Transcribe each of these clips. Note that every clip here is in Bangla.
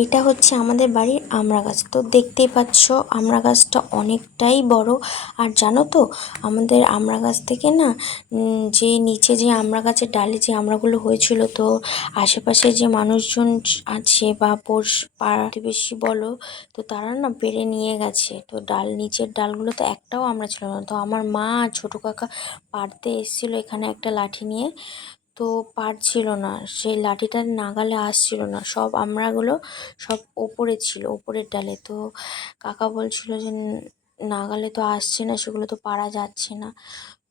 এটা হচ্ছে আমাদের বাড়ির আমড়া গাছ। তো দেখতেই পাচ্ছ আমড়া গাছটা অনেকটাই বড়। আর জানো তো, আমাদের আমড়া গাছ থেকে না যে নিচে যে আমড়া গাছের ডালে যে আমড়াগুলো হয়েছিল, তো আশেপাশে যে মানুষজন আছে বা পোষ প্রতিবেশী বলো, তো তারা না পেরে নিয়ে গেছে। তো ডাল, নিচের ডালগুলো তো একটাও আমড়া ছিল না। তো আমার মা ছোটো কাকা পাড়তে এসেছিল এখানে একটা লাঠি নিয়ে। তো পারছিল না। সেই লাঠিটার নাগালে আসছিল না। সব আমড়াগুলো সব ওপরে ছিল, ওপরের ডালে। তো কাকা বলছিল যে, নাগালে তো আসছে না, সেগুলো তো পারা যাচ্ছে না।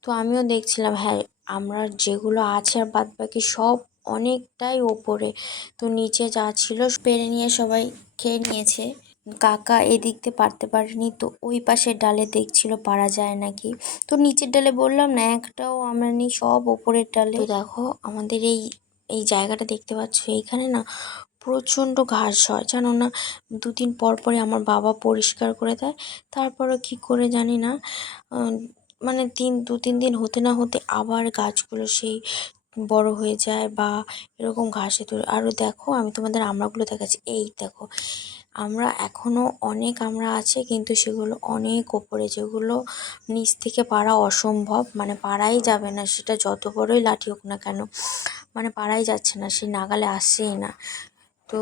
তো আমিও দেখছিলাম হ্যাঁ আমরা যেগুলো আছে আর বাদ বাকি সব অনেকটাই ওপরে। তো নিচে যা ছিল, পেরে নিয়ে সবাই খেয়ে নিয়েছে। কাকা এদিক দিয়ে পারতে পারেনি তো ওই পাশের ডালে দেখছিল পারা যায় নাকি। তো নিচের ডালে বললাম, না, একটাও আমরা নেই, সব ওপরের ডালে। দেখো, আমাদের এই এই জায়গাটা দেখতে পাচ্ছ, এইখানে না প্রচণ্ড ঘাস হয়, জানো না? দুদিন পর পরে আমার বাবা পরিষ্কার করে দেয়, তারপরও কি করে জানি না? মানে তিন, দু, তিন দিন হতে না হতে আবার গাছগুলো সেই বড় হয়ে যায় বা এরকম ঘাসে তোলে আরও দেখো, আমি তোমাদের আমরাগুলো দেখাচ্ছি। এই দেখো আমরা এখনও অনেক আমরা আছে, কিন্তু সেগুলো অনেক ওপরে, যেগুলো নিচ থেকে পারা অসম্ভব। মানে পারাই যাবে না, সেটা যত বড়ই লাঠি হোক না কেন মানে পারাই যাচ্ছে না সে নাগালে আসছেই না। তো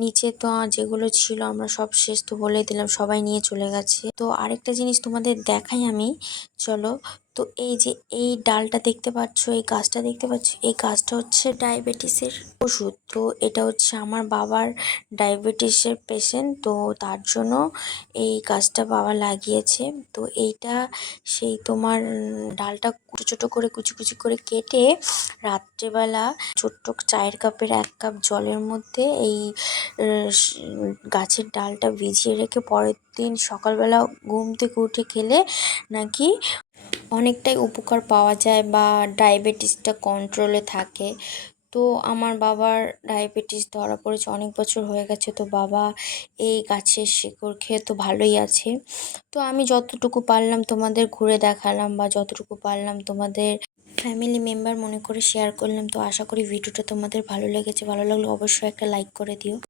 নিচে তো যেগুলো ছিল আমরা সব শেষ তো বলে দিলাম, সবাই নিয়ে চলে গেছে। তো আরেকটা জিনিস তোমাদের দেখাই আমি। চলো তো এই যে এই ডালটা দেখতে পাচ্ছ, এই গাছটা দেখতে পাচ্ছ, এই গাছটা হচ্ছে ডায়াবেটিসের ওষুধ। তো এটা হচ্ছে আমার বাবার ডায়াবেটিসের পেশেন্ট, তো তার জন্য এই গাছটা বাবা লাগিয়েছে। তো এইটা সেই তোমার ডালটা ছোটো ছোটো করে, কুচি কুচি করে কেটে রাত্রেবেলা ছোট্ট চায়ের কাপের এক কাপ জলের মধ্যে এই গাছের ডালটা ভিজিয়ে রেখে পরের দিন সকালবেলা ঘুম থেকে উঠে খেলে নাকি অনেকটাই উপকার পাওয়া যায় বা ডায়াবেটিসটা কন্ট্রোলে থাকে। তো আমার বাবার ডায়াবেটিস ধরা পড়েছে অনেক বছর হয়ে গেছে, তো বাবা এই গাছের শিকড় খেয়ে তো ভালোই আছে। তো আমি যতটুকু পারলাম তোমাদের ঘুরে দেখালাম বা যতটুকু পারলাম তোমাদের ফ্যামিলি মেম্বার মনে করে শেয়ার করলাম, তো আশা করি ভিডিওটা তোমাদের ভালো লেগেছে। ভালো লাগলে অবশ্যই একটা লাইক করে দিও।